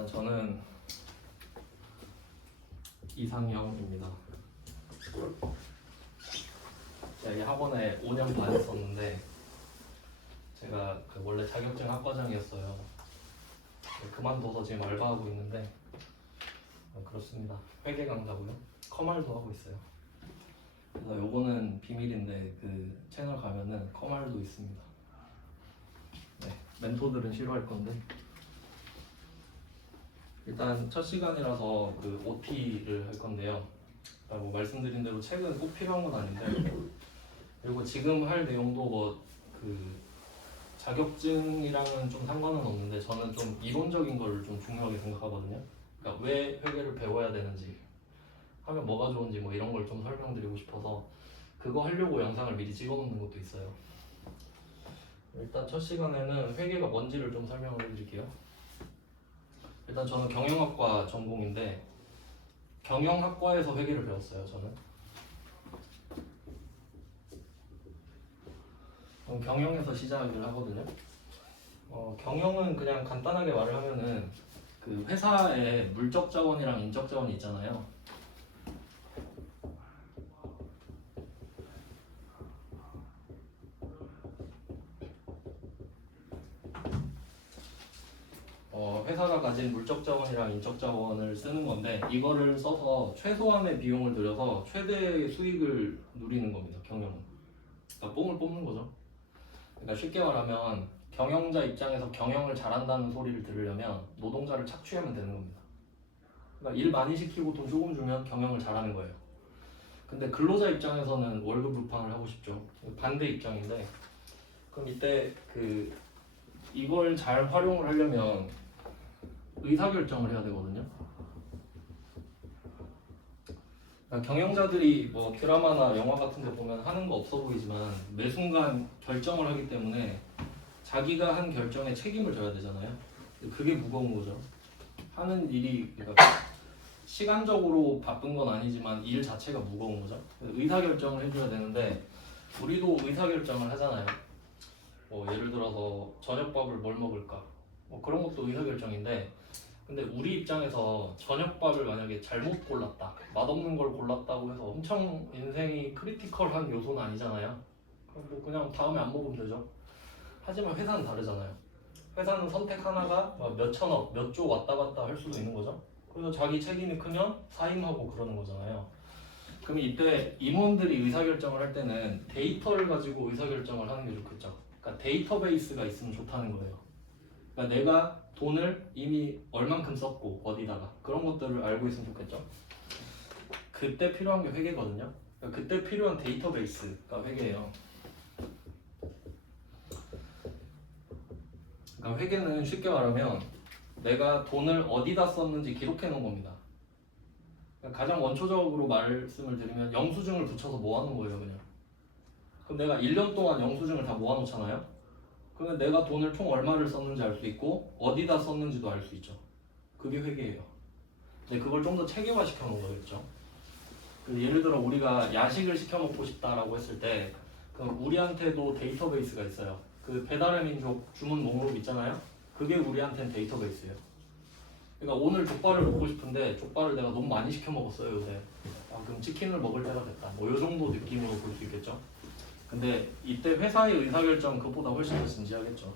일단 저는 이상형입니다. 제가 이 학원에 5년 반 했었는데 제가 원래 자격증 학과장이었어요. 그만둬서 지금 알바하고 있는데 그렇습니다. 회계 강사고요. 커말도 하고 있어요. 그래서 요거는 비밀인데 그 채널 가면은 커말도 있습니다. 네, 멘토들은 싫어할 건데 일단 첫 시간이라서 그 OT를 할 건데요. 뭐 말씀드린 대로 책은 꼭 필요한 건 아닌데 그리고 지금 할 내용도 뭐 그 자격증이랑은 좀 상관은 없는데 저는 좀 이론적인 걸 좀 중요하게 생각하거든요. 그러니까 왜 회계를 배워야 되는지, 하면 뭐가 좋은지 뭐 이런 걸 좀 설명드리고 싶어서 그거 하려고 영상을 미리 찍어놓는 것도 있어요. 일단 첫 시간에는 회계가 뭔지를 좀 설명을 해드릴게요. 일단 저는 경영학과 전공인데 경영학과에서 회계를 배웠어요. 저는 경영에서 시작을 하거든요. 경영은 그냥 간단하게 말을 하면은 그 회사에 물적 자원이랑 인적 자원이 있잖아요. 회사가 가진 물적 자원이랑 인적 자원을 쓰는 건데 이거를 써서 최소한의 비용을 들여서 최대의 수익을 누리는 겁니다. 경영은. 그러니까 뽕을 뽑는 거죠. 그러니까 쉽게 말하면 경영자 입장에서 경영을 잘한다는 소리를 들으려면 노동자를 착취하면 되는 겁니다. 그러니까 일 많이 시키고 돈 조금 주면 경영을 잘하는 거예요. 근데 근로자 입장에서는 월급 루팡을 하고 싶죠. 반대 입장인데 그럼 이때 이걸 잘 활용을 하려면 의사결정을 해야 되거든요. 그러니까 경영자들이 뭐 드라마나 영화 같은 데 보면 하는 거 없어 보이지만 매 순간 결정을 하기 때문에 자기가 한 결정에 책임을 져야 되잖아요. 그게 무거운 거죠. 하는 일이 그러니까 시간적으로 바쁜 건 아니지만 일 자체가 무거운 거죠. 의사결정을 해줘야 되는데 우리도 의사결정을 하잖아요. 뭐 예를 들어서 저녁밥을 뭘 먹을까 뭐 그런 것도 의사결정인데 근데 우리 입장에서 저녁밥을 만약에 잘못 골랐다, 맛없는 걸 골랐다고 해서 엄청 인생이 크리티컬한 요소는 아니잖아요. 그럼 뭐 그냥 다음에 안 먹으면 되죠. 하지만 회사는 다르잖아요. 회사는 선택 하나가 몇 천억, 몇 조 왔다 갔다 할 수도 있는 거죠. 그래서 자기 책임이 크면 사임하고 그러는 거잖아요. 그럼 이때 임원들이 의사결정을 할 때는 데이터를 가지고 의사결정을 하는 게 좋겠죠. 그러니까 데이터베이스가 있으면 좋다는 거예요. 그러니까 내가 돈을 이미 얼만큼 썼고 어디다가 그런 것들을 알고 있으면 좋겠죠. 그때 필요한 게 회계거든요. 그러니까 그때 필요한 데이터베이스가 회계예요. 그러니까 회계는 쉽게 말하면 내가 돈을 어디다 썼는지 기록해 놓은 겁니다. 그러니까 가장 원초적으로 말씀을 드리면 영수증을 붙여서 모아놓은 거예요. 그냥. 그럼 내가 1년 동안 영수증을 다 모아놓잖아요. 그러면 내가 돈을 총 얼마를 썼는지 알 수 있고 어디다 썼는지도 알 수 있죠. 그게 회계예요. 근데 그걸 좀 더 체계화 시켜 놓은 거겠죠. 예를 들어 우리가 야식을 시켜 먹고 싶다라고 했을 때 그럼 우리한테도 데이터베이스가 있어요. 그 배달의 민족 주문 목록 있잖아요. 그게 우리한테는 데이터베이스예요. 그러니까 오늘 족발을 먹고 싶은데 족발을 내가 너무 많이 시켜 먹었어요 요새. 그럼 치킨을 먹을 때가 됐다. 뭐 이 정도 느낌으로 볼 수 있겠죠. 근데 이때 회사의 의사결정은 그것보다 훨씬 더 진지하겠죠.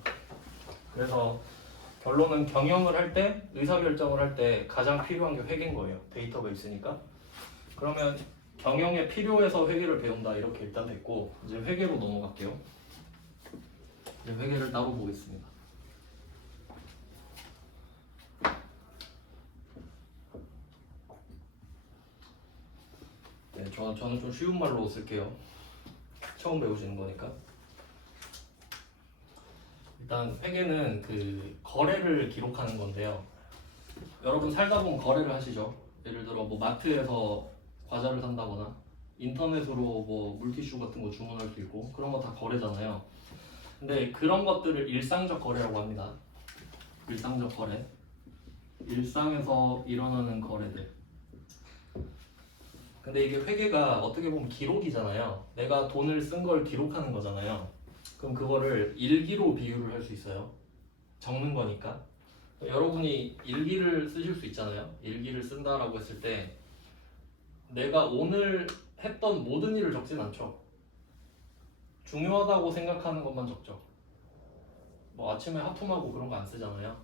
그래서 결론은 경영을 할 때, 의사결정을 할 때 가장 필요한 게 회계인 거예요. 데이터베이스니까. 그러면 경영에 필요해서 회계를 배운다 이렇게 일단 됐고 이제 회계로 넘어갈게요. 이제 회계를 따로 보겠습니다. 네, 저는 좀 쉬운 말로 쓸게요. 처음 배우시는 거니까. 일단 회계는 거래를 기록하는 건데요. 여러분 살다 보면 거래를 하시죠. 예를 들어 뭐 마트에서 과자를 산다거나 인터넷으로 뭐 물티슈 같은 거 주문할 수 있고 그런 거 다 거래잖아요. 근데 그런 것들을 일상적 거래라고 합니다. 일상적 거래. 일상에서 일어나는 거래들. 근데 이게 회계가 어떻게 보면 기록이잖아요. 내가 돈을 쓴 걸 기록하는 거잖아요. 그럼 그거를 일기로 비유를 할 수 있어요. 적는 거니까. 여러분이 일기를 쓰실 수 있잖아요. 일기를 쓴다라고 했을 때 내가 오늘 했던 모든 일을 적진 않죠. 중요하다고 생각하는 것만 적죠. 뭐 아침에 하품하고 그런 거 안 쓰잖아요.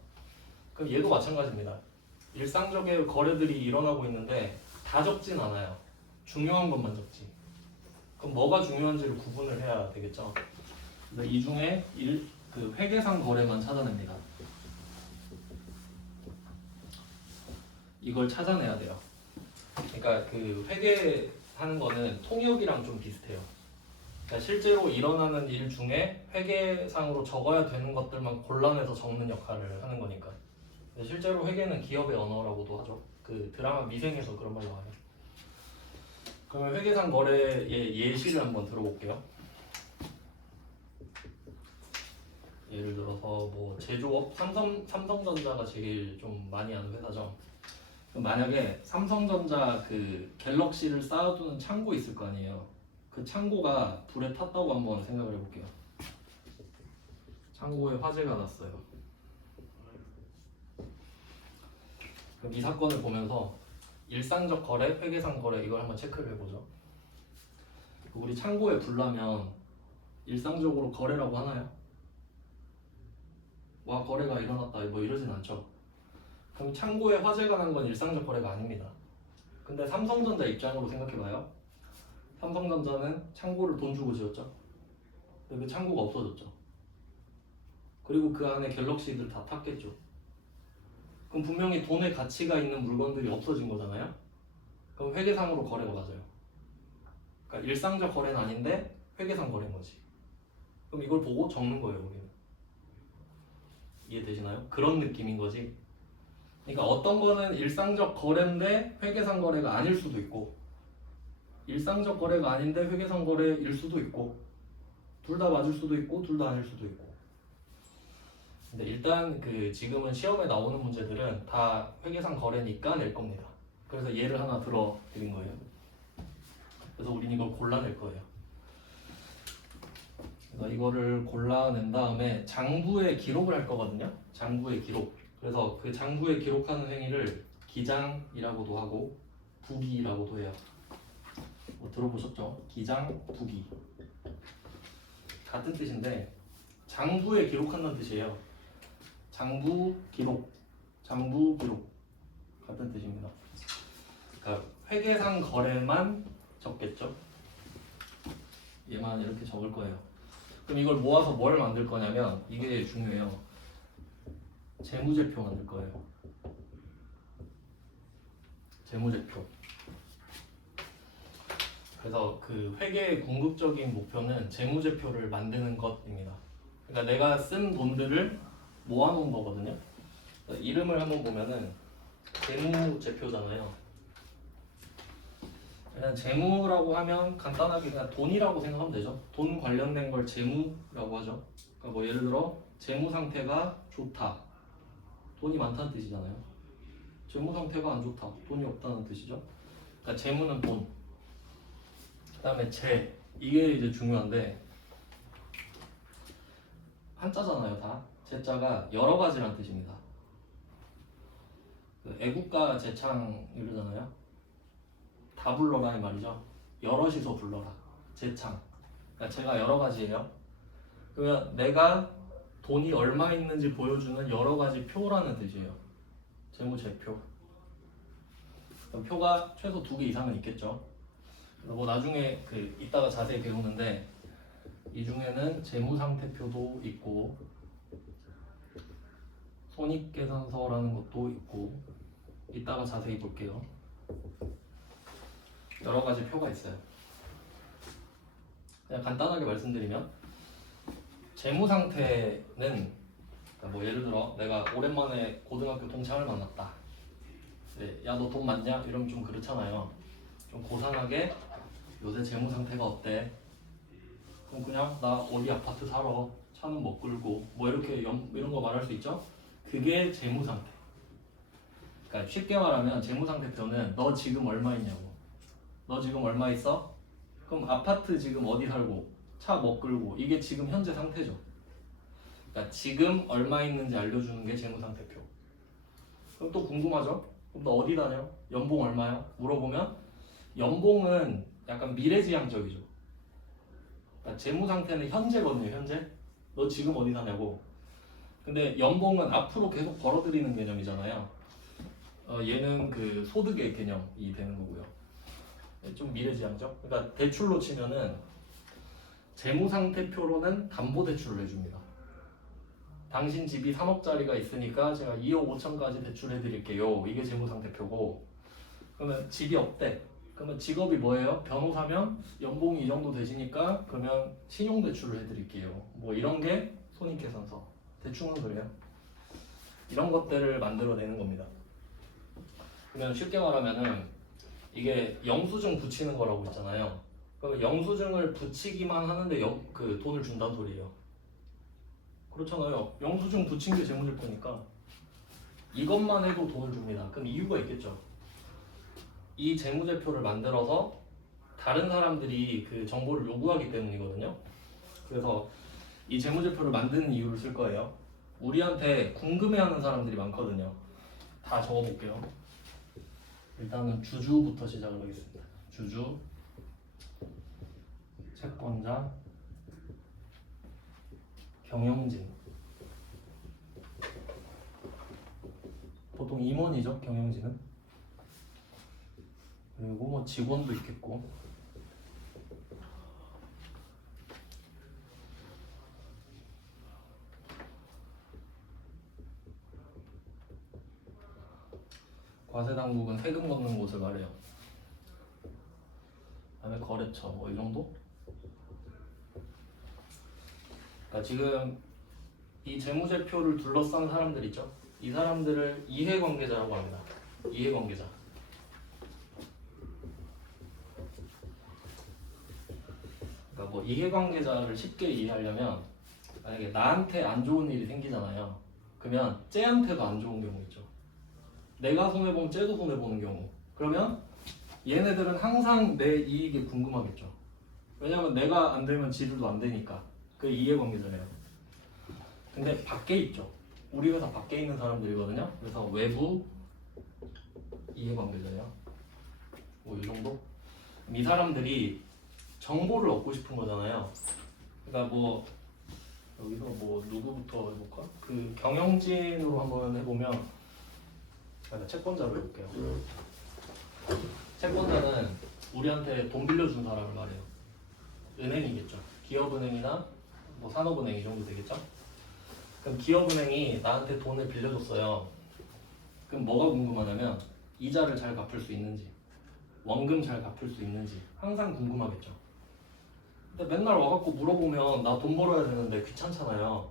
그럼 얘도 마찬가지입니다. 일상적인 거래들이 일어나고 있는데 다 적진 않아요. 중요한 것만 적지. 그럼 뭐가 중요한지를 구분을 해야 되겠죠. 그래서 이 중에 그 회계상 거래만 찾아냅니다. 이걸 찾아내야 돼요. 그러니까 그 회계하는 거는 통역이랑 좀 비슷해요. 그러니까 실제로 일어나는 일 중에 회계상으로 적어야 되는 것들만 골라내서 적는 역할을 하는 거니까. 실제로 회계는 기업의 언어라고도 하죠. 그 드라마 미생에서 그런 말 나와요. 그러면 회계상 거래의 예시를 한번 들어볼게요. 예를 들어서 뭐 제조업 삼성전자가 제일 좀 많이 하는 회사죠. 그럼 만약에 삼성전자 그 갤럭시를 쌓아두는 창고 있을 거 아니에요. 그 창고가 불에 탔다고 한번 생각을 해볼게요. 창고에 화재가 났어요. 그럼 이 사건을 보면서 일상적 거래, 회계상 거래 이걸 한번 체크를 해보죠. 우리 창고에 불 나면 일상적으로 거래라고 하나요? 와 거래가 일어났다 뭐 이러진 않죠. 그럼 창고에 화재가 난 건 일상적 거래가 아닙니다. 근데 삼성전자 입장으로 생각해봐요. 삼성전자는 창고를 돈 주고 지었죠. 근데 그 창고가 없어졌죠. 그리고 그 안에 갤럭시들 다 탔겠죠. 그럼 분명히 돈의 가치가 있는 물건들이 없어진 거잖아요. 그럼 회계상으로 거래가 맞아요. 그러니까 일상적 거래는 아닌데 회계상 거래인 거지. 그럼 이걸 보고 적는 거예요, 우리는. 이해되시나요? 그런 느낌인 거지. 그러니까 어떤 거는 일상적 거래인데 회계상 거래가 아닐 수도 있고, 일상적 거래가 아닌데 회계상 거래일 수도 있고, 둘 다 맞을 수도 있고, 둘 다 아닐 수도 있고. 근데 일단 그 지금은 시험에 나오는 문제들은 다 회계상 거래니까 낼 겁니다. 그래서 예를 하나 들어 드린 거예요. 그래서 우린 이걸 골라낼 거예요. 그래서 이거를 골라낸 다음에 장부에 기록을 할 거거든요. 장부에 기록. 그래서 그 장부에 기록하는 행위를 기장이라고도 하고 부기라고도 해요. 뭐 들어보셨죠? 기장, 부기. 같은 뜻인데 장부에 기록한다는 뜻이에요. 장부 기록, 장부 기록 같은 뜻입니다. 그러니까 회계상 거래만 적겠죠. 얘만 이렇게 적을 거예요. 그럼 이걸 모아서 뭘 만들 거냐면 이게 중요해요. 재무제표 만들 거예요. 재무제표. 그래서 그 회계의 궁극적인 목표는 재무제표를 만드는 것입니다. 그러니까 내가 쓴 돈들을 모아놓은 거거든요. 이름을 한번 보면은 재무제표잖아요. 그냥 재무라고 하면 간단하게 그냥 돈이라고 생각하면 되죠. 돈 관련된 걸 재무라고 하죠. 그러니까 뭐 예를 들어 재무 상태가 좋다. 돈이 많다는 뜻이잖아요. 재무 상태가 안 좋다. 돈이 없다는 뜻이죠. 그러니까 재무는 돈. 그다음에 재. 이게 이제 중요한데 한자잖아요, 다. 재자가 여러 가지란 뜻입니다. 그 애국가 재창 이러잖아요. 다 불러라 이 말이죠. 여럿이서 불러라. 재창. 그러니까 제가 여러 가지예요. 그러면 내가 돈이 얼마 있는지 보여주는 여러 가지 표라는 뜻이에요. 재무제표. 그럼 표가 최소 2개 이상은 있겠죠. 뭐 나중에 그 이따가 자세히 배우는데 이 중에는 재무상태표도 있고 손익계산서라는 것도 있고 이따가 자세히 볼게요. 여러 가지 표가 있어요. 그냥 간단하게 말씀드리면 재무상태는 그러니까 뭐 예를 들어 내가 오랜만에 고등학교 동창을 만났다. 네, 야 너 돈 많냐? 이러면 좀 그렇잖아요. 좀 고상하게 요새 재무상태가 어때? 그럼 그냥 나 어디 아파트 살아. 차는 못 끌고 뭐 이렇게 이런 거 말할 수 있죠? 그게 재무상태. 그러니까 쉽게 말하면 재무상태표는 너 지금 얼마 있냐고. 너 지금 얼마 있어? 그럼 아파트 지금 어디 살고 차 못 끌고 이게 지금 현재 상태죠. 그러니까 지금 얼마 있는지 알려주는 게 재무상태표. 그럼 또 궁금하죠? 그럼 너 어디 다녀? 연봉 얼마야? 물어보면 연봉은 약간 미래지향적이죠. 그러니까 재무 상태는 현재거든요, 현재. 너 지금 어디 사냐고. 근데 연봉은 앞으로 계속 벌어들이는 개념이잖아요. 얘는 그 소득의 개념이 되는 거고요. 좀 미래지향적. 그러니까 대출로 치면은 재무 상태표로는 담보 대출을 해줍니다. 당신 집이 3억짜리가 있으니까 제가 2억 5천까지 대출해 드릴게요. 이게 재무 상태표고. 그러면 집이 없대. 그러면 직업이 뭐예요? 변호사면 연봉이 이 정도 되시니까 그러면 신용대출을 해드릴게요. 뭐 이런 게 손익계산서. 대충은 그래요. 이런 것들을 만들어내는 겁니다. 그러면 쉽게 말하면은 이게 영수증 붙이는 거라고 했잖아요. 그러면 영수증을 붙이기만 하는데 그 돈을 준다는 소리예요. 그렇잖아요. 영수증 붙인 게 재무제표니까 이것만 해도 돈을 줍니다. 그럼 이유가 있겠죠. 이 재무제표를 만들어서 다른 사람들이 그 정보를 요구하기 때문이거든요. 그래서 이 재무제표를 만드는 이유를 쓸 거예요. 우리한테 궁금해하는 사람들이 많거든요. 다 적어볼게요. 일단은 주주부터 시작을 하겠습니다. 주주, 채권자, 경영진. 보통 임원이죠, 경영진은. 그리고 뭐 직원도 있겠고. 과세당국은 세금 걷는 곳을 말해요. 그다음에 거래처 뭐 이 정도? 그러니까 지금 이 재무제표를 둘러싼 사람들 있죠? 이 사람들을 이해관계자라고 합니다. 이해관계자. 그러니까 뭐 이해관계자를 쉽게 이해하려면 만약에 나한테 안 좋은 일이 생기잖아요. 그러면 쟤한테도 안 좋은 경우 있죠. 내가 손해보면 쟤도 손해보는 경우. 그러면 얘네들은 항상 내 이익이 궁금하겠죠. 왜냐면 내가 안 되면 지들도 안 되니까. 그게 이해관계자예요. 근데 밖에 있죠. 우리 회사 밖에 있는 사람들이거든요. 그래서 외부 이해관계자예요. 뭐 이 정도? 이 사람들이 정보를 얻고 싶은 거잖아요. 그러니까 뭐 여기서 뭐 누구부터 해볼까? 그 경영진으로 한번 해보면 채권자로 해볼게요. 채권자는 우리한테 돈 빌려준 사람을 말해요. 은행이겠죠. 기업은행이나 뭐 산업은행 이 정도 되겠죠. 그럼 기업은행이 나한테 돈을 빌려줬어요. 그럼 뭐가 궁금하냐면 이자를 잘 갚을 수 있는지, 원금 잘 갚을 수 있는지 항상 궁금하겠죠. 근데 맨날 와갖고 물어보면 나 돈 벌어야 되는데 귀찮잖아요.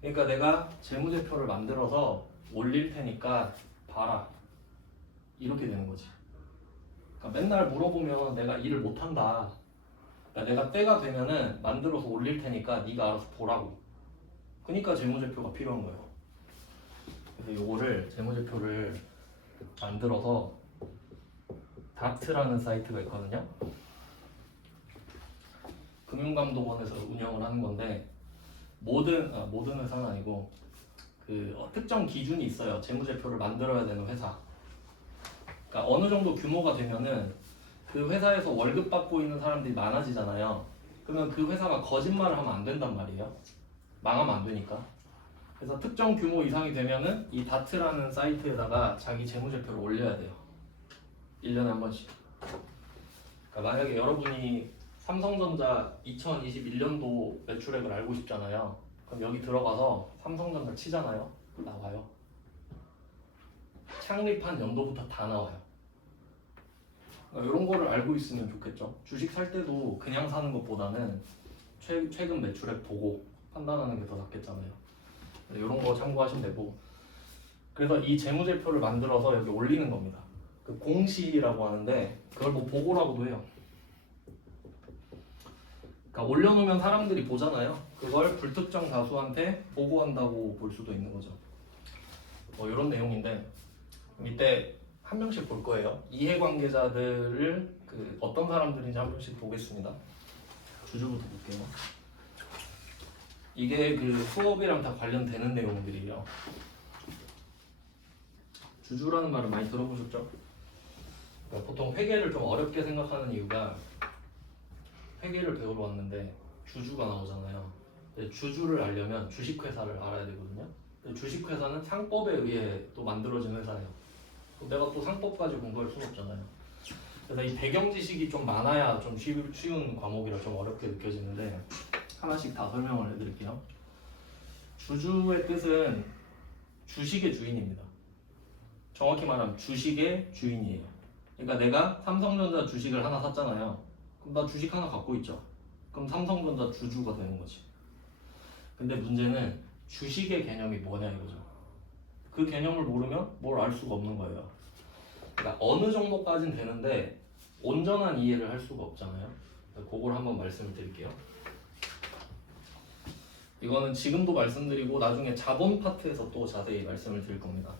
그러니까 내가 재무제표를 만들어서 올릴 테니까 봐라. 이렇게 되는 거지. 그러니까 맨날 물어보면 내가 일을 못한다. 그러니까 내가 때가 되면은 만들어서 올릴 테니까 네가 알아서 보라고. 그러니까 재무제표가 필요한 거예요. 그래서 요거를 재무제표를 만들어서 다트라는 사이트가 있거든요. 금융감독원에서 운영을 하는 건데 모든 회사는 아니고 그 특정 기준이 있어요. 재무제표를 만들어야 되는 회사. 그러니까 어느 정도 규모가 되면은 그 회사에서 월급 받고 있는 사람들이 많아지잖아요. 그러면 그 회사가 거짓말을 하면 안 된단 말이에요. 망하면 안 되니까. 그래서 특정 규모 이상이 되면은 이 다트라는 사이트에다가 자기 재무제표를 올려야 돼요. 1년에 한 번씩. 그러니까 만약에 여러분이 삼성전자 2021년도 매출액을 알고 싶잖아요. 그럼 여기 들어가서 삼성전자 치잖아요. 나와요. 창립한 연도부터 다 나와요. 그러니까 이런 거를 알고 있으면 좋겠죠. 주식 살 때도 그냥 사는 것보다는 최근 매출액 보고 판단하는 게 더 낫겠잖아요. 이런 거 참고하시면 되고. 그래서 이 재무제표를 만들어서 여기 올리는 겁니다. 그 공시라고 하는데 그걸 뭐 보고라고도 해요. 그러니까 올려놓으면 사람들이 보잖아요. 그걸 불특정 다수한테 보고한다고 볼 수도 있는 거죠. 뭐 이런 내용인데 이때 한 명씩 볼 거예요. 이해관계자들을 그 어떤 사람들인지 한 명씩 보겠습니다. 주주부터 볼게요. 이게 그 수업이랑 다 관련되는 내용들이에요. 주주라는 말을 많이 들어보셨죠? 그러니까 보통 회계를 좀 어렵게 생각하는 이유가 회계를 배우러 왔는데 주주가 나오잖아요. 근데 주주를 알려면 주식회사를 알아야 되거든요. 근데 주식회사는 상법에 의해 또 만들어진 회사예요. 내가 또 상법까지 공부할 수는 없잖아요. 그래서 이 배경 지식이 좀 많아야 좀 쉬운 과목이라 좀 어렵게 느껴지는데 하나씩 다 설명을 해드릴게요. 주주의 뜻은 주식의 주인입니다. 정확히 말하면 주식의 주인이에요. 그러니까 내가 삼성전자 주식을 하나 샀잖아요. 그럼 나 주식 하나 갖고 있죠. 그럼 삼성전자 주주가 되는 거지. 근데 문제는 주식의 개념이 뭐냐 이거죠. 그 개념을 모르면 뭘 알 수가 없는 거예요. 그러니까 어느 정도까지는 되는데 온전한 이해를 할 수가 없잖아요. 그걸 한번 말씀을 드릴게요. 이거는 지금도 말씀드리고 나중에 자본 파트에서 또 자세히 말씀을 드릴 겁니다.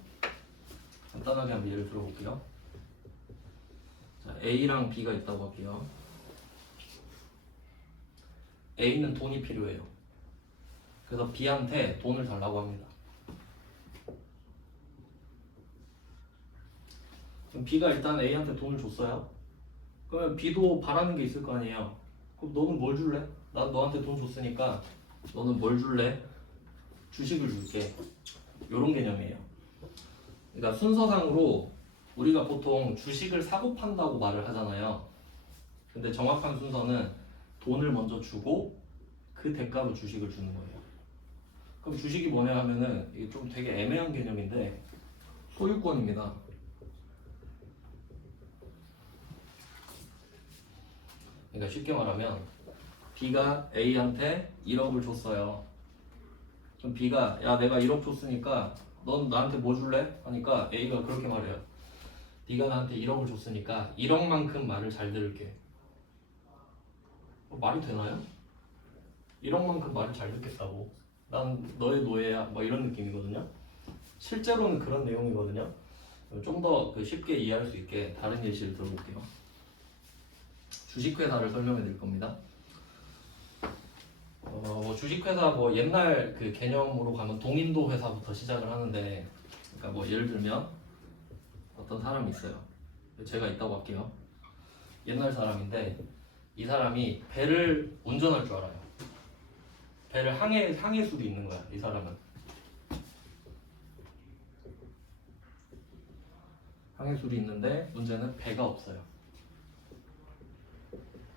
간단하게 한번 예를 들어볼게요. 자, A랑 B가 있다고 할게요. A는 돈이 필요해요. 그래서 B한테 돈을 달라고 합니다. 그럼 B가 일단 A한테 돈을 줬어요. 그러면 B도 바라는 게 있을 거 아니에요. 그럼 너는 뭘 줄래? 난 너한테 돈 줬으니까 너는 뭘 줄래? 주식을 줄게. 이런 개념이에요. 그러니까 순서상으로 우리가 보통 주식을 사고 판다고 말을 하잖아요. 근데 정확한 순서는 돈을 먼저 주고 그 대가로 주식을 주는 거예요. 그럼 주식이 뭐냐 하면은 이게 좀 되게 애매한 개념인데 소유권입니다. 그러니까 쉽게 말하면 B가 A한테 1억을 줬어요. 그럼 B가 야 내가 1억 줬으니까 넌 나한테 뭐 줄래? 하니까 A가 그렇게 말해요. 네가 나한테 1억을 줬으니까 1억만큼 말을 잘 들을게. 말이 되나요? 1억만큼 말을 잘 듣겠다고. 난 너의 노예야. 뭐 이런 느낌이거든요. 실제로는 그런 내용이거든요. 좀 더 쉽게 이해할 수 있게 다른 예시를 들어볼게요. 주식회사를 설명해 드릴 겁니다. 주식회사 뭐 옛날 그 개념으로 가면 동인도 회사부터 시작을 하는데, 그러니까 뭐 예를 들면 어떤 사람이 있어요. 제가 있다고 할게요. 옛날 사람인데 이 사람이 배를 운전할 줄 알아요. 배를 항해 수도 있는 거야. 이 사람은 항해 수도 있는데 문제는 배가 없어요.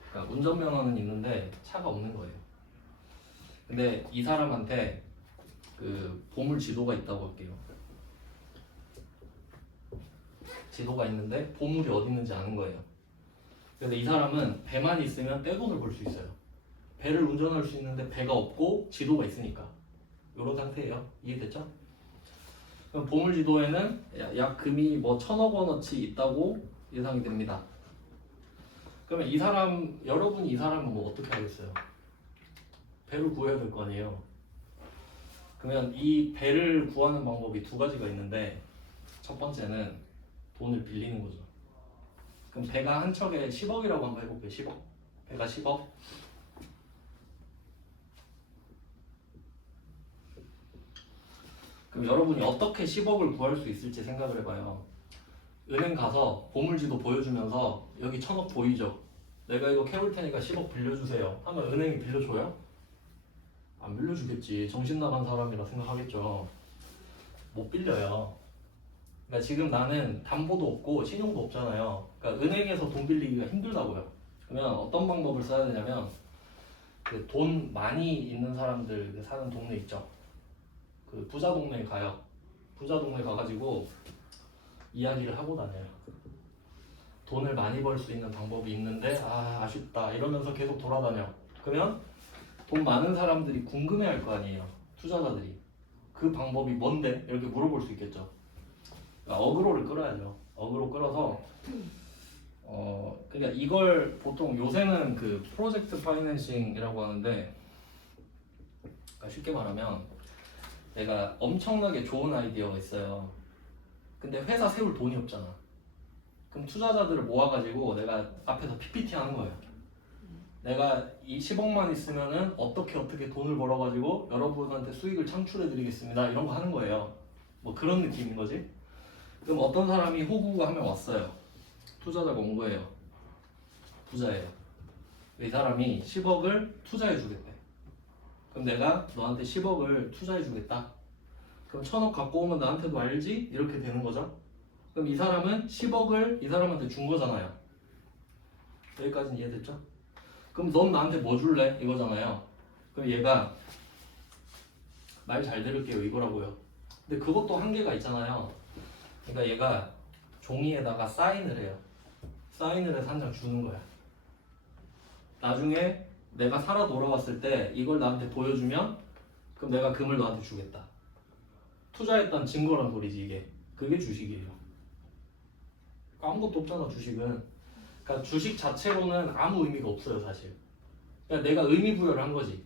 그러니까 운전면허는 있는데 차가 없는 거예요. 근데 이 사람한테 그 보물 지도가 있다고 할게요. 지도가 있는데 보물이 어디 있는지 아는 거예요. 근데 이 사람은 배만 있으면 떼돈을 벌 수 있어요. 배를 운전할 수 있는데 배가 없고 지도가 있으니까 이런 상태예요. 이해됐죠? 그럼 보물 지도에는 약 금이 뭐 1,000억 원어치 있다고 예상이 됩니다. 그러면 이 사람, 여러분이 이 사람은 뭐 어떻게 하겠어요? 배를 구해야 될 거 아니에요. 그러면 이 배를 구하는 방법이 두 가지가 있는데 첫 번째는 돈을 빌리는 거죠. 그럼 배가 한 척에 10억이라고 한번 해볼게요. 10억. 배가 10억. 그럼 여러분이 어떻게 10억을 구할 수 있을지 생각을 해봐요. 은행 가서 보물지도 보여주면서 여기 1,000억 보이죠? 내가 이거 캐올 테니까 10억 빌려주세요 하면 은행이 빌려줘요? 안 빌려주겠지. 정신 나간 사람이라 생각하겠죠. 못 빌려요. 그러니까 지금 나는 담보도 없고 신용도 없잖아요. 그러니까 은행에서 돈 빌리기가 힘들다고요. 그러면 어떤 방법을 써야 되냐면 그 돈 많이 있는 사람들 사는 동네 있죠. 그 부자 동네에 가요. 부자 동네 가가지고 이야기를 하고 다녀요. 돈을 많이 벌 수 있는 방법이 있는데 아쉽다 이러면서 계속 돌아다녀. 그러면 돈 많은 사람들이 궁금해할 거 아니에요. 투자자들이 그 방법이 뭔데? 이렇게 물어볼 수 있겠죠. 그러니까 어그로를 끌어야죠. 어그로 끌어서 그러니까 이걸 보통 요새는 그 프로젝트 파이낸싱이라고 하는데, 그러니까 쉽게 말하면 내가 엄청나게 좋은 아이디어가 있어요. 근데 회사 세울 돈이 없잖아. 그럼 투자자들을 모아가지고 내가 앞에서 PPT 하는 거예요. 내가 이 10억만 있으면은 어떻게 돈을 벌어가지고 여러분한테 수익을 창출해 드리겠습니다. 이런 거 하는 거예요. 뭐 그런 느낌인 거지. 그럼 어떤 사람이 호구가 한 명 왔어요. 투자자가 온 거예요. 부자예요. 이 사람이 10억을 투자해 주겠대. 그럼 내가 너한테 10억을 투자해 주겠다. 그럼 1000억 갖고 오면 나한테도 알지? 이렇게 되는 거죠. 그럼 이 사람은 10억을 이 사람한테 준 거잖아요. 여기까지는 이해됐죠? 그럼 넌 나한테 뭐 줄래? 이거잖아요. 그럼 얘가 말 잘 들을게요 이거라고요. 근데 그것도 한계가 있잖아요. 그러니까 얘가 종이에다가 사인을 해요. 사인을 해서 한 장 주는 거야. 나중에 내가 살아 돌아왔을 때 이걸 나한테 보여주면 그럼 내가 금을 너한테 주겠다. 투자했다는 증거란 소리지 이게. 그게 주식이에요. 아무것도 없잖아 주식은. 그러니까 주식 자체로는 아무 의미가 없어요 사실. 그러니까 내가 의미 부여를 한 거지.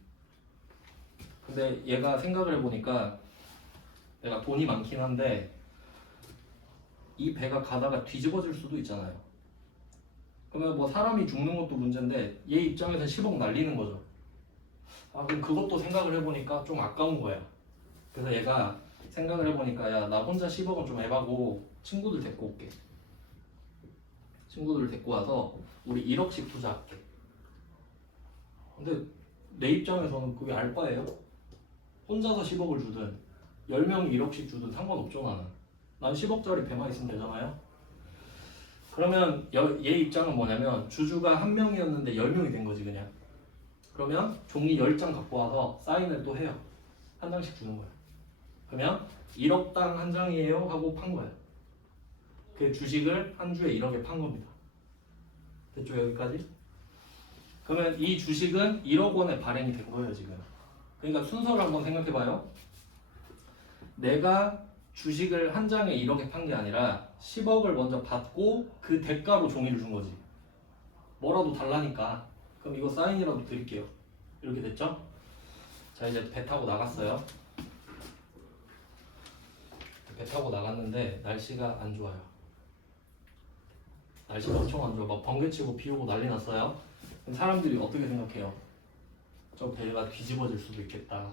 근데 얘가 생각을 해보니까 내가 돈이 많긴 한데 이 배가 가다가 뒤집어질 수도 있잖아요. 그러면 뭐 사람이 죽는 것도 문제인데 얘 입장에서는 10억 날리는 거죠. 아 그럼 그것도 생각을 해보니까 좀 아까운 거야. 그래서 얘가 생각을 해보니까 야 나 혼자 10억은 좀 해봐고 친구들 데리고 올게. 친구들 데리고 와서 우리 1억씩 투자할게. 근데 내 입장에서는 그게 알바예요. 혼자서 10억을 주든 10명이 1억씩 주든 상관없죠 나는. 난 10억짜리 배만 있으면 되잖아요. 그러면 얘 입장은 뭐냐면 주주가 한 명이었는데 10명이 된 거지 그냥. 그러면 종이 10장 갖고 와서 사인을 또 해요. 한 장씩 주는 거야. 그러면 1억당 한 장이에요 하고 판 거야. 그 주식을 한 주에 1억에 판 겁니다. 됐죠 여기까지? 그러면 이 주식은 1억 원에 발행이 된 거예요 지금. 그러니까 순서를 한번 생각해봐요. 내가 주식을 한 장에 1억에 판 게 아니라 10억을 먼저 받고 그 대가로 종이를 준 거지. 뭐라도 달라니까. 그럼 이거 사인이라도 드릴게요. 이렇게 됐죠? 자 이제 배 타고 나갔어요. 배 타고 나갔는데 날씨가 안 좋아요. 날씨가 엄청 안 좋아. 막 번개치고 비 오고 난리 났어요. 그럼 사람들이 어떻게 생각해요? 저 배가 뒤집어질 수도 있겠다.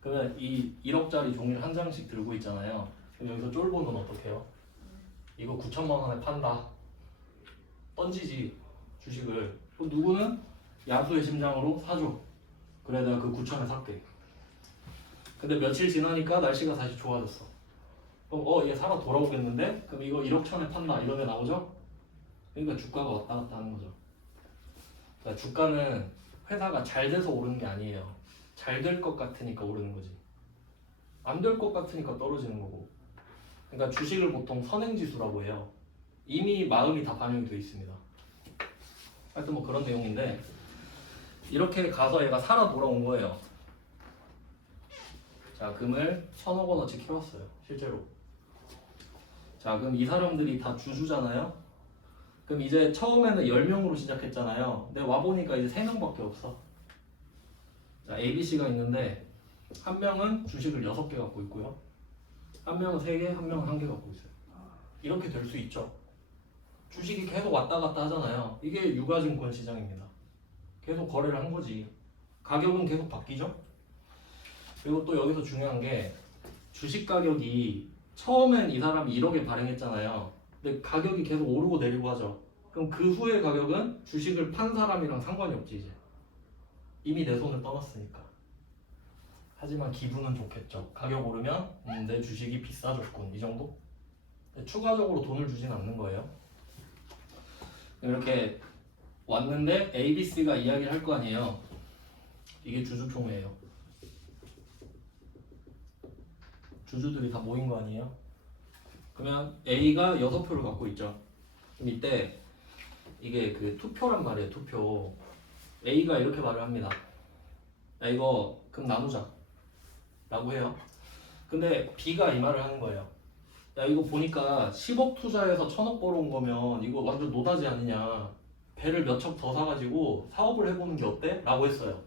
그러면 이 1억짜리 종이를 한 장씩 들고 있잖아요. 그럼 여기서 쫄보는 어떻게 해요? 이거 9천만 원에 판다. 던지지 주식을. 그럼 누구는 야수의 심장으로 사줘. 그래 내가 그 9천에 살게. 근데 며칠 지나니까 날씨가 다시 좋아졌어. 그럼 얘 살아 돌아오겠는데? 그럼 이거 1억 천에 판다 이런 게 나오죠? 그러니까 주가가 왔다 갔다 하는 거죠. 그러니까 주가는 회사가 잘 돼서 오르는 게 아니에요. 잘 될 것 같으니까 오르는 거지. 안 될 것 같으니까 떨어지는 거고. 그러니까 주식을 보통 선행지수라고 해요. 이미 마음이 다 반영이 되어 있습니다. 하여튼 뭐 그런 내용인데 이렇게 가서 얘가 살아 돌아온 거예요. 자 금을 1000억 원어치 키웠어요 실제로. 자 그럼 이 사람들이 다 주주잖아요. 그럼 이제 처음에는 10명으로 시작했잖아요. 근데 와보니까 이제 3명밖에 없어. 자 ABC가 있는데 한 명은 주식을 6개 갖고 있고요. 한 명은 3개, 한 명은 1개 갖고 있어요. 이렇게 될 수 있죠. 주식이 계속 왔다 갔다 하잖아요. 이게 유가증권 시장입니다. 계속 거래를 한 거지. 가격은 계속 바뀌죠. 그리고 또 여기서 중요한 게 주식 가격이 처음엔 이 사람이 1억에 발행했잖아요. 근데 가격이 계속 오르고 내리고 하죠. 그럼 그 후의 가격은 주식을 판 사람이랑 상관이 없지 이제. 이미 내 손을 떠났으니까. 하지만 기분은 좋겠죠. 가격 오르면 내 주식이 비싸졌군 이 정도? 추가적으로 돈을 주진 않는 거예요. 이렇게 왔는데 ABC가 이야기를 할 거 아니에요. 이게 주주총회예요. 주주들이 다 모인 거 아니에요? 그러면 A가 6표를 갖고 있죠. 그럼 이때 이게 그 투표란 말이에요. 투표. A가 이렇게 말을 합니다. 야 이거 금 나누자 라고 해요. 근데 B가 이 말을 하는 거예요. 야 이거 보니까 10억 투자해서 1000억 벌어온 거면 이거 완전 노다지 아니냐. 배를 몇 척 더 사가지고 사업을 해보는 게 어때? 라고 했어요.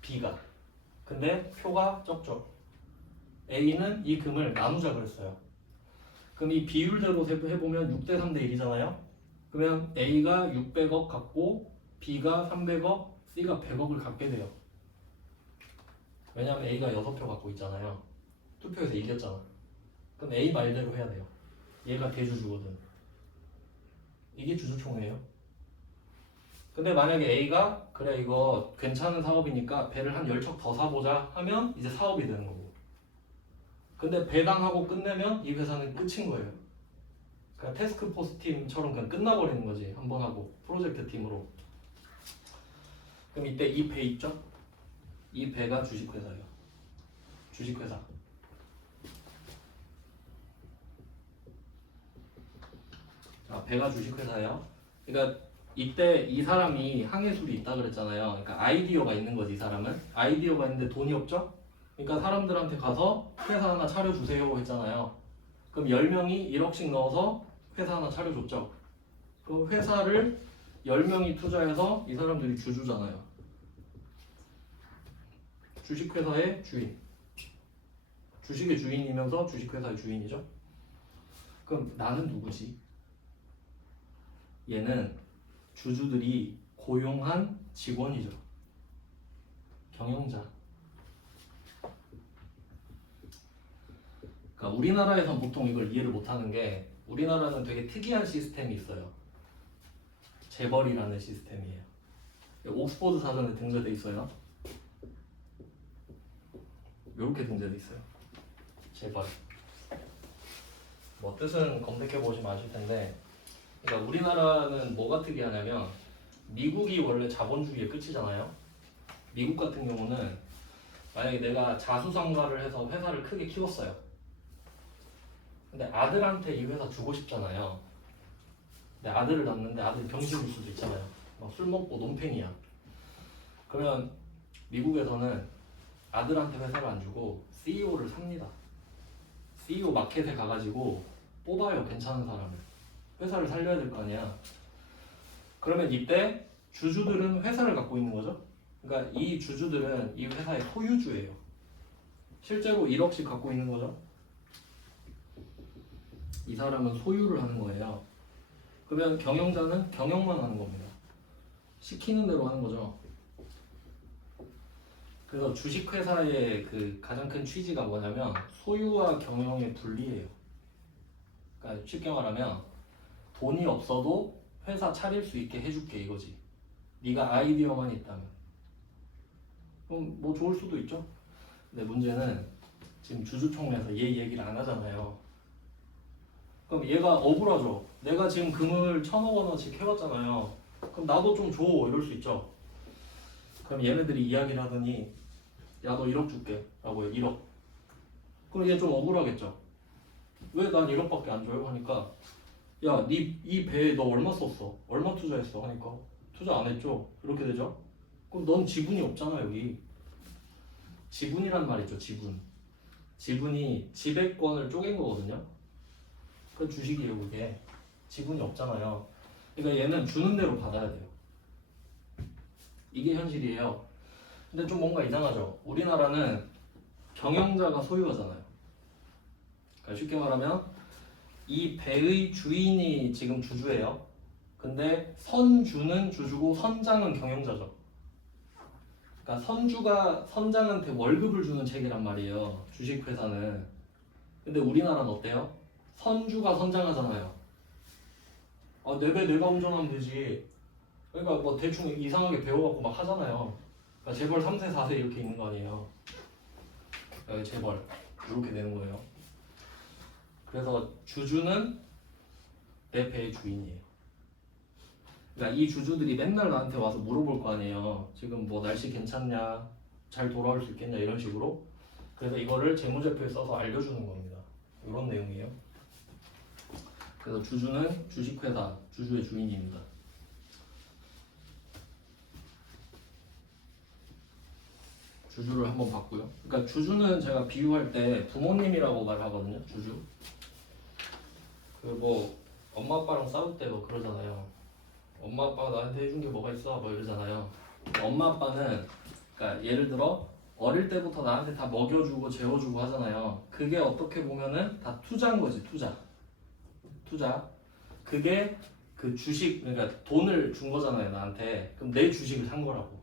B가. 근데 표가 적죠. A는 이 금을 나누자 그랬어요. 그럼 이 비율대로 해보면 6대 3대 1이잖아요. 그러면 A가 600억 갖고 B가 300억, C가 100억을 갖게 돼요. 왜냐면 A가 6표 갖고 있잖아요. 투표에서 이겼잖아. 그럼 A 말대로 해야 돼요. 얘가 대주주거든. 이게 주주총회예요. 근데 만약에 A가 그래 이거 괜찮은 사업이니까 배를 한 10척 더 사보자 하면 이제 사업이 되는 거고. 근데 배당하고 끝내면 이 회사는 끝인 거예요. 그러니까 태스크포스 팀처럼 그냥 끝나버리는 거지. 한 번 하고 프로젝트 팀으로. 그럼 이때 이 배 있죠? 이 배가 주식회사예요. 주식회사. 자, 배가 주식회사예요. 그러니까 이때 이 사람이 항해술이 있다 그랬잖아요. 그러니까 아이디어가 있는 거지 이 사람은. 아이디어가 있는데 돈이 없죠? 그러니까 사람들한테 가서 회사 하나 차려주세요 했잖아요. 그럼 10명이 1억씩 넣어서 회사 하나 차려줬죠. 그럼 회사를 10명이 투자해서 이 사람들이 주주잖아요. 주식회사의 주인. 주식의 주인이면서 주식회사의 주인이죠. 그럼 나는 누구지? 얘는 주주들이 고용한 직원이죠. 경영자. 그러니까 우리나라에선 보통 이걸 이해를 못하는 게 우리나라는 되게 특이한 시스템이 있어요. 재벌이라는 시스템이에요. 옥스퍼드 사전에 등재돼 있어요. 이렇게 등재돼 있어요. 재벌. 뭐 뜻은 검색해 보시면 아실 텐데, 그러니까 우리나라는 뭐가 특이하냐면 미국이 원래 자본주의의 끝이잖아요. 미국 같은 경우는 만약에 내가 자수성가를 해서 회사를 크게 키웠어요. 근데 아들한테 이 회사 주고 싶잖아요. 근데 아들을 낳는데 아들이 병신일 수도 있잖아요. 막 술 먹고 논팽이야. 그러면 미국에서는 아들한테 회사를 안 주고 CEO를 삽니다. CEO 마켓에 가가지고 뽑아요. 괜찮은 사람을. 회사를 살려야 될 거 아니야. 그러면 이때 주주들은 회사를 갖고 있는 거죠. 그러니까 이 주주들은 이 회사의 소유주예요. 실제로 1억씩 갖고 있는 거죠. 이 사람은 소유를 하는 거예요. 그러면 경영자는 경영만 하는 겁니다. 시키는 대로 하는 거죠. 그래서 주식회사의 그 가장 큰 취지가 뭐냐면 소유와 경영의 분리예요. 그러니까 쉽게 말하면 돈이 없어도 회사 차릴 수 있게 해줄게 이거지. 네가 아이디어만 있다면. 그럼 뭐 좋을 수도 있죠. 근데 문제는 지금 주주총회에서 얘 얘기를 안 하잖아요. 그럼 얘가 억울하죠. 내가 지금 금을 1,000억 원어치 해왔잖아요. 그럼 나도 좀 줘 이럴 수 있죠. 그럼 얘네들이 이야기를 하더니 야 너 1억 줄게 라고 해요. 1억. 그럼 얘 좀 억울하겠죠. 왜 난 1억밖에 안 줘요? 하니까 야 니 이 배에 너 얼마 썼어? 얼마 투자했어? 하니까 투자 안 했죠. 이렇게 되죠. 그럼 넌 지분이 없잖아 여기. 지분이란 말 있죠. 지분. 지분이 지배권을 쪼갠 거거든요. 그 주식이에요 그게. 지분이 없잖아요. 그러니까 얘는 주는 대로 받아야 돼요. 이게 현실이에요. 근데 좀 뭔가 이상하죠. 우리나라는 경영자가 소유하잖아요. 그러니까 쉽게 말하면 이 배의 주인이 지금 주주예요. 근데 선주는 주주고 선장은 경영자죠. 그러니까 선주가 선장한테 월급을 주는 체계란 말이에요. 주식회사는. 근데 우리나라는 어때요? 선주가 선장하잖아요. 아, 내 배 내가 운전하면 되지. 그러니까 뭐 대충 이상하게 배워갖고 막 하잖아요. 그러니까 재벌 3세, 4세 이렇게 있는 거 아니에요. 여기 재벌 이렇게 되는 거예요. 그래서 주주는 내 배의 주인이에요. 그러니까 이 주주들이 맨날 나한테 와서 물어볼 거 아니에요. 지금 뭐 날씨 괜찮냐, 잘 돌아올 수 있겠냐 이런 식으로. 그래서 이거를 재무제표에 써서 알려주는 겁니다. 이런 내용이에요. 그래서 주주는 주식회사, 주주의 주인입니다. 주주를 한번 봤고요. 그러니까 주주는 제가 비유할 때 부모님이라고 말하거든요. 주주. 그 뭐 엄마 아빠랑 싸울 때도 그러잖아요. 엄마 아빠가 나한테 해준 게 뭐가 있어? 뭐 이러잖아요. 엄마 아빠는 그러니까 예를 들어 어릴 때부터 나한테 다 먹여주고 재워주고 하잖아요. 그게 어떻게 보면은 다 투자인 거지. 투자. 그게 그 주식 그러니까 돈을 준 거잖아요. 나한테. 그럼 내 주식을 산 거라고.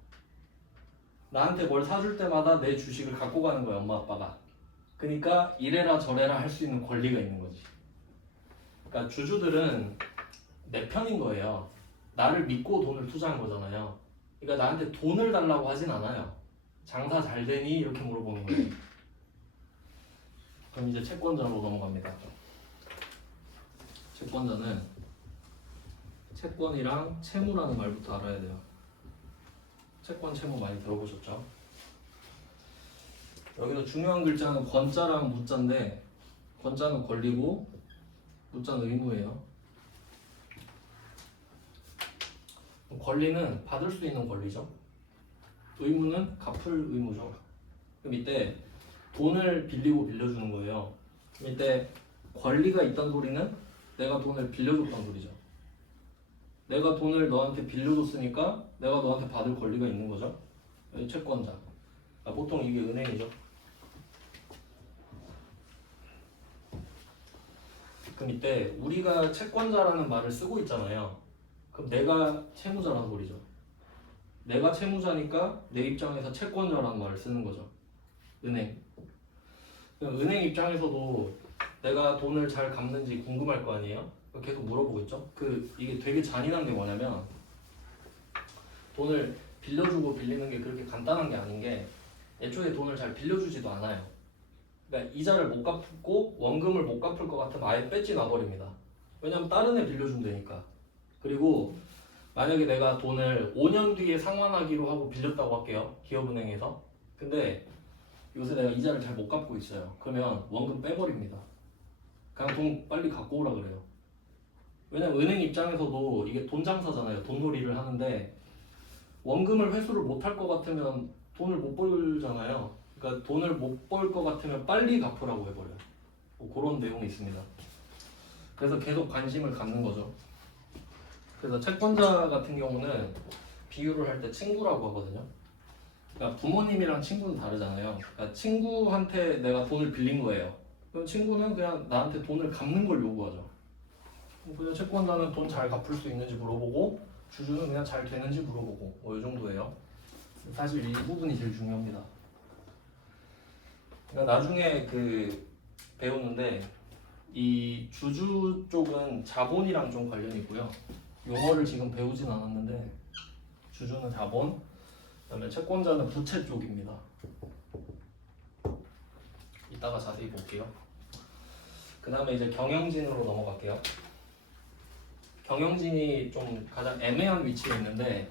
나한테 뭘 사줄 때마다 내 주식을 갖고 가는 거야. 엄마 아빠가. 그러니까 이래라 저래라 할 수 있는 권리가 있는 거지. 그러니까 주주들은 내 편인 거예요. 나를 믿고 돈을 투자한 거잖아요. 그러니까 나한테 돈을 달라고 하진 않아요. 장사 잘 되니? 이렇게 물어보는 거예요. 그럼 이제 채권자로 넘어갑니다. 채권자는 채권이랑 채무라는 말부터 알아야 돼요. 채권, 채무 많이 들어보셨죠? 여기서 중요한 글자는 권자랑 무자인데 권자는 권리고 무자는 의무예요. 권리는 받을 수 있는 권리죠. 의무는 갚을 의무죠. 그럼 이때 돈을 빌리고 빌려주는 거예요. 그럼 이때 권리가 있다는 소리는 내가 돈을 빌려줬다는 소리죠. 내가 돈을 너한테 빌려줬으니까 내가 너한테 받을 권리가 있는 거죠. 채권자. 보통 이게 은행이죠. 그럼 이때 우리가 채권자라는 말을 쓰고 있잖아요. 그럼 내가 채무자라는 소리죠. 내가 채무자니까 내 입장에서 채권자라는 말을 쓰는 거죠. 은행. 은행 입장에서도 내가 돈을 잘 갚는지 궁금할 거 아니에요? 계속 물어보고 있죠. 이게 되게 잔인한 게 뭐냐면 돈을 빌려주고 빌리는 게 그렇게 간단한 게 아닌 게 애초에 돈을 잘 빌려주지도 않아요. 그러니까 이자를 못 갚고 원금을 못 갚을 것 같으면 아예 뺏지 놔버립니다. 왜냐면 다른 애 빌려준다니까. 그리고 만약에 내가 돈을 5년 뒤에 상환하기로 하고 빌렸다고 할게요. 기업은행에서. 근데 요새 내가 이자를 잘 못 갚고 있어요. 그러면 원금 빼버립니다. 그냥 돈 빨리 갖고 오라 그래요. 왜냐면 은행 입장에서도 이게 돈 장사잖아요. 돈놀이를 하는데 원금을 회수를 못 할 것 같으면 돈을 못 벌잖아요. 그러니까 돈을 못 벌 것 같으면 빨리 갚으라고 해버려요. 그런 내용이 있습니다. 그래서 계속 관심을 갖는 거죠. 그래서 채권자 같은 경우는 비유를 할 때 친구라고 하거든요. 그러니까 부모님이랑 친구는 다르잖아요. 그러니까 친구한테 내가 돈을 빌린 거예요. 그럼 친구는 그냥 나한테 돈을 갚는 걸 요구하죠. 그래서 채권자는 돈 잘 갚을 수 있는지 물어보고 주주는 그냥 잘 되는지 물어보고 이 정도예요. 사실 이 부분이 제일 중요합니다. 그러니까 나중에 배우는데 이 주주 쪽은 자본이랑 좀 관련이 있고요. 용어를 지금 배우진 않았는데 주주는 자본, 그다음에 채권자는 부채 쪽입니다. 이따가 자세히 볼게요. 그 다음에 이제 경영진으로 넘어갈게요. 경영진이 좀 가장 애매한 위치에 있는데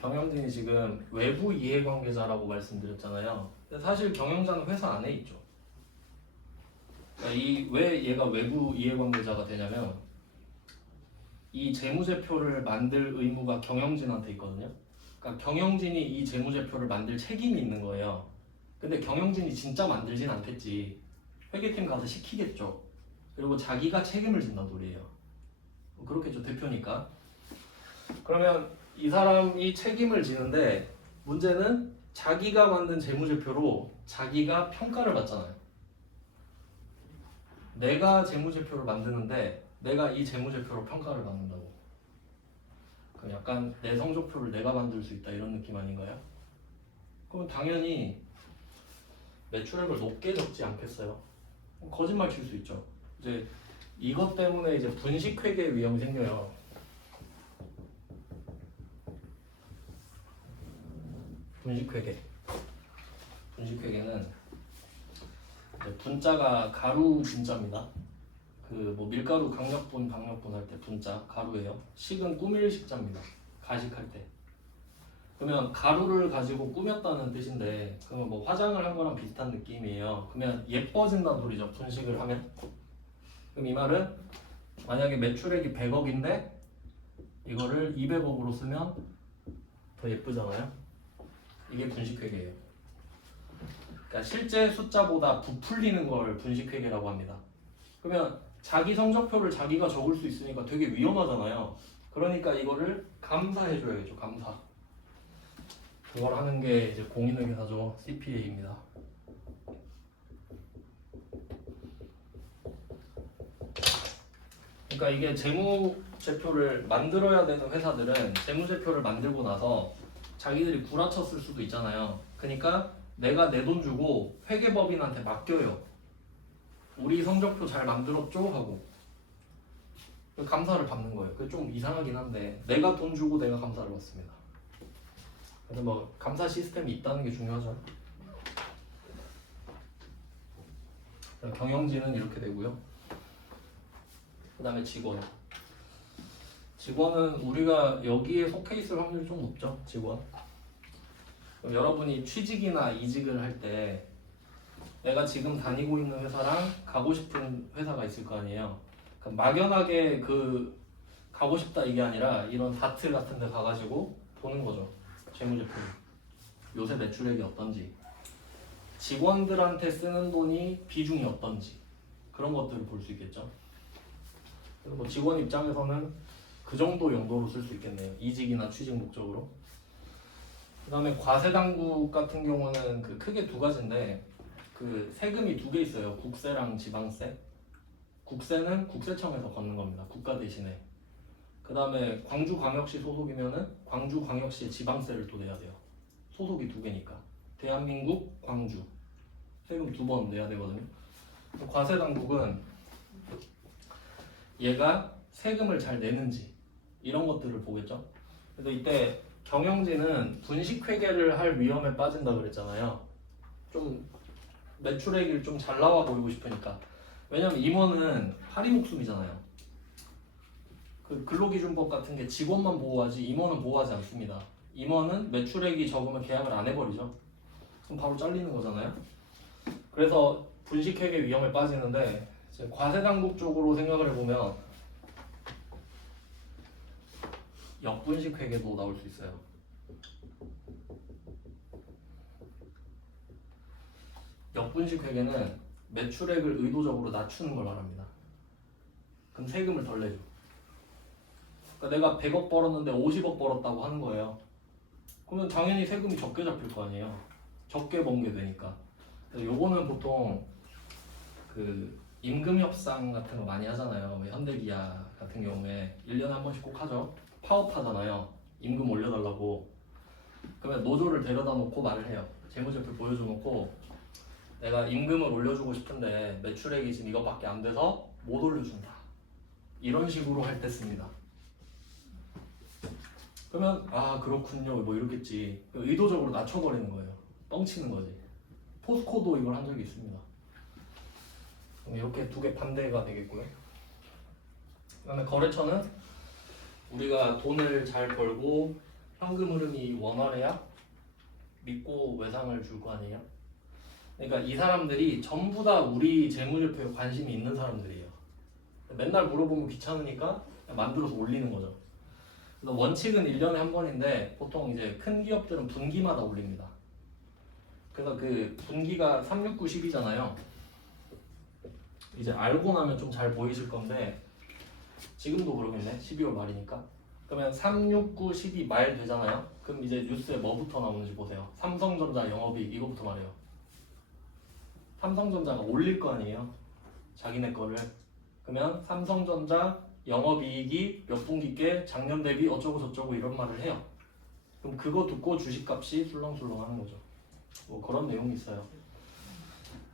경영진이 지금 외부 이해관계자라고 말씀드렸잖아요. 근데 사실 경영자는 회사 안에 있죠. 그러니까 왜 얘가 외부 이해관계자가 되냐면 이 재무제표를 만들 의무가 경영진한테 있거든요. 그러니까 경영진이 이 재무제표를 만들 책임이 있는 거예요. 근데 경영진이 진짜 만들진 않겠지. 회계팀 가서 시키겠죠. 그리고 자기가 책임을 진단 소리예요. 그렇겠죠, 대표니까. 그러면 이 사람이 책임을 지는데 문제는 자기가 만든 재무제표로 자기가 평가를 받잖아요. 내가 재무제표를 만드는데 내가 이 재무제표로 평가를 받는다고. 그럼 약간 내 성적표를 내가 만들 수 있다 이런 느낌 아닌가요? 그럼 당연히 매출액을 높게 적지 않겠어요? 거짓말 칠 수 있죠. 이제 이것 때문에 이제 분식회계 위험이 생겨요. 분식회계는 분자가 가루 분자입니다. 뭐 밀가루 강력분 할 때 분자 가루예요. 식은 꾸밀 식자입니다. 가식할 때. 그러면 가루를 가지고 꾸몄다는 뜻인데 그러면 뭐 화장을 한 거랑 비슷한 느낌이에요. 그러면 예뻐진다는 소리죠. 분식을 하면. 그럼 이 말은 만약에 매출액이 100억인데 이거를 200억으로 쓰면 더 예쁘잖아요. 이게 분식회계예요. 그러니까 실제 숫자보다 부풀리는 걸 분식회계라고 합니다. 그러면 자기 성적표를 자기가 적을 수 있으니까 되게 위험하잖아요. 그러니까 이거를 감사해줘야겠죠. 감사. 그걸 하는 게 이제 공인회계사죠. CPA입니다. 그러니까 이게 재무제표를 만들어야 되는 회사들은 재무제표를 만들고 나서 자기들이 구라쳤을 수도 있잖아요. 그러니까 내가 내 돈 주고 회계법인한테 맡겨요. 우리 성적표 잘 만들었죠? 하고 감사를 받는 거예요. 그게 좀 이상하긴 한데 내가 돈 주고 내가 감사를 받습니다. 그래서 뭐 감사 시스템이 있다는 게 중요하죠. 경영진은 이렇게 되고요. 그 다음에 직원. 직원은 우리가 여기에 속해 있을 확률이 좀 높죠. 직원. 그럼 여러분이 취직이나 이직을 할 때 내가 지금 다니고 있는 회사랑 가고 싶은 회사가 있을 거 아니에요. 그럼 막연하게 그 가고 싶다 이게 아니라 이런 다트 같은 데 가가지고 보는 거죠. 재무제표. 요새 매출액이 어떤지, 직원들한테 쓰는 돈이 비중이 어떤지 그런 것들을 볼 수 있겠죠. 그래서 뭐 직원 입장에서는 그 정도 용도로 쓸 수 있겠네요. 이직이나 취직 목적으로. 그 다음에 과세당국 같은 경우는 그 크게 두 가지인데 그 세금이 두 개 있어요. 국세랑 지방세. 국세는 국세청에서 걷는 겁니다. 국가 대신에. 그 다음에 광주광역시 소속이면은 광주광역시 지방세를 또 내야 돼요. 소속이 두 개니까. 대한민국 광주 세금 두 번 내야 되거든요. 과세당국은 얘가 세금을 잘 내는지 이런 것들을 보겠죠. 근데 이때 경영진은 분식회계를 할 위험에 빠진다 그랬잖아요. 좀 매출액이 좀 잘 나와 보이고 싶으니까. 왜냐면 임원은 파리 목숨이잖아요. 그 근로기준법 같은 게 직원만 보호하지 임원은 보호하지 않습니다. 임원은 매출액이 적으면 계약을 안 해버리죠. 그럼 바로 잘리는 거잖아요. 그래서 분식회계 위험에 빠지는데 이제 과세당국 쪽으로 생각을 해보면 역분식회계도 나올 수 있어요. 역분식회계는 매출액을 의도적으로 낮추는 걸 말합니다. 그럼 세금을 덜 내죠. 그러니까 내가 100억 벌었는데 50억 벌었다고 하는 거예요. 그러면 당연히 세금이 적게 잡힐 거 아니에요. 적게 번 게 되니까. 그래서 요거는 보통 그 임금 협상 같은 거 많이 하잖아요. 뭐 현대기아 같은 경우에 1년에 한 번씩 꼭 하죠. 파업하잖아요. 임금 올려달라고. 그러면 노조를 데려다 놓고 말을 해요. 재무제표 보여줘 놓고 내가 임금을 올려주고 싶은데 매출액이 지금 이것밖에 안 돼서 못 올려준다. 이런 식으로 할 때 씁니다. 그러면 아 그렇군요 뭐 이러겠지. 의도적으로 낮춰버리는 거예요. 뻥치는 거지. 포스코도 이걸 한 적이 있습니다. 이렇게 두 개 반대가 되겠고요. 그 다음에 거래처는 우리가 돈을 잘 벌고 현금 흐름이 원활해야 믿고 외상을 줄 거 아니에요. 그러니까 이 사람들이 전부 다 우리 재무제표에 관심이 있는 사람들이에요. 맨날 물어보면 귀찮으니까 그냥 만들어서 올리는 거죠. 그래서 원칙은 1년에 한 번인데 보통 이제 큰 기업들은 분기마다 올립니다. 그래서 그 분기가 3, 6, 9, 10이잖아요. 이제 알고 나면 좀 잘 보이실 건데 지금도 그러겠네. 12월 말이니까. 그러면 3, 6, 9, 12 말 되잖아요. 그럼 이제 뉴스에 뭐부터 나오는지 보세요. 삼성전자 영업이익 이거부터 말해요. 삼성전자가 올릴 거 아니에요. 자기네 거를. 그러면 삼성전자 영업이익이 몇 분기께 작년 대비 어쩌고 저쩌고 이런 말을 해요. 그럼 그거 듣고 주식값이 술렁술렁 하는 거죠. 뭐 그런 내용이 있어요.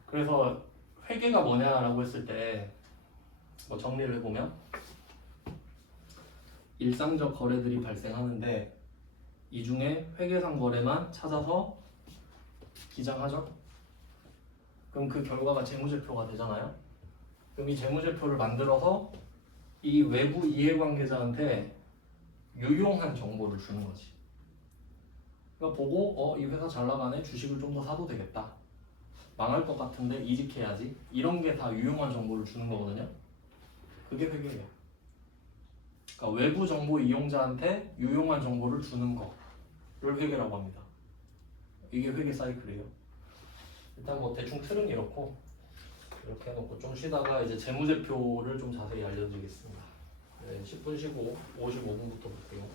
그래서 회계가 뭐냐라고 했을 때 뭐 정리를 해보면 일상적 거래들이 발생하는데 이 중에 회계상 거래만 찾아서 기장하죠. 그럼 그 결과가 재무제표가 되잖아요. 그럼 이 재무제표를 만들어서 이 외부 이해관계자한테 유용한 정보를 주는 거지. 그러니까 보고 이 회사 잘 나가네. 주식을 좀 더 사도 되겠다. 망할 것 같은데 이직해야지. 이런 게 다 유용한 정보를 주는 거거든요. 그게 회계예요. 그러니까 외부 정보 이용자한테 유용한 정보를 주는 거를 회계라고 합니다. 이게 회계 사이클이에요. 일단 뭐 대충 틀은 이렇고 이렇게 해놓고 좀 쉬다가 이제 재무제표를 좀 자세히 알려드리겠습니다. 네, 10분 쉬고 55분부터 볼게요.